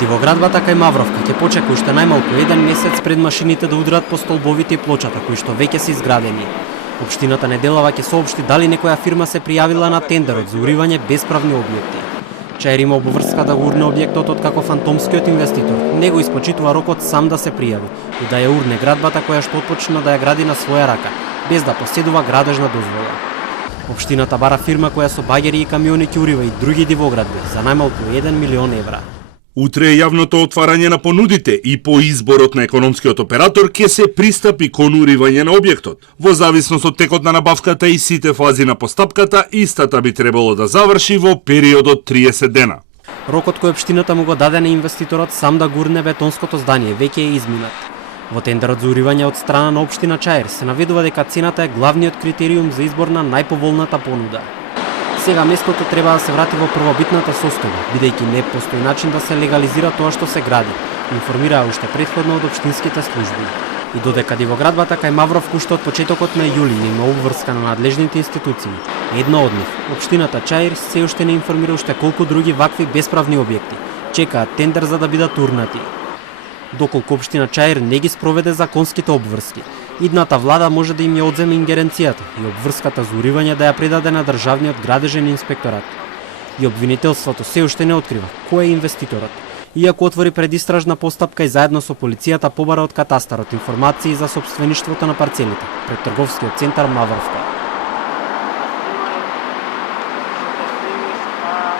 Дивоградбата кај Мавровка ќе почека уште најмалку еден месец пред машините да удрат по столбовите и плочата кои што веќе се изградени. Општината неделава ќе соопшти дали некоја фирма се пријавила на тендерот за уривање бесправни објекти. Чаир има обврска да го урне објектот откако фантомскиот инвеститор не го испочитува рокот сам да се пријави и да ја урне градбата која што отпочна да ја гради на своја рака, без да поседува градежна дозвола. Општината бара фирма која со багери и камиони ќе урива и други дивоградби за најмалку 1 милион евра. Утре е јавното отварање на понудите и по изборот на економскиот оператор ќе се пристапи кон уривање на објектот. Во зависност од текот на набавката и сите фази на постапката, истата би требало да заврши во периодот 30 дена. Рокот кој општината му го даде на инвеститорот сам да гурне бетонското здание веќе е изминат. Во тендерот за уривање од страна на општина Чаир се наведува дека цената е главниот критериум за избор на најповолната понуда. Сега местото треба да се врати во првобитната состојба, бидејќи не постои начин да се легализира тоа што се гради, информираа уште претходно од општинските служби. И додека дивоградбата кај Мавровка уште од почетокот на јули има обврска на надлежните институции, една од нив, општината Чаир, се уште не информира уште колку други вакви бесправни објекти чекаат тендер за да бидат урнати. Доколку општина Чаир не ги спроведе законските обврски, идната влада може да им ја одземе ингеренцијата и обврската за уривање да ја предаде на државниот градежен инспекторат. И обвинителството се уште не открива кој е инвеститорот, иако отвори предистражна постапка и заедно со полицијата побара од катастарот информации за сопствеништвото на парцелите пред трговскиот центар Мавровка.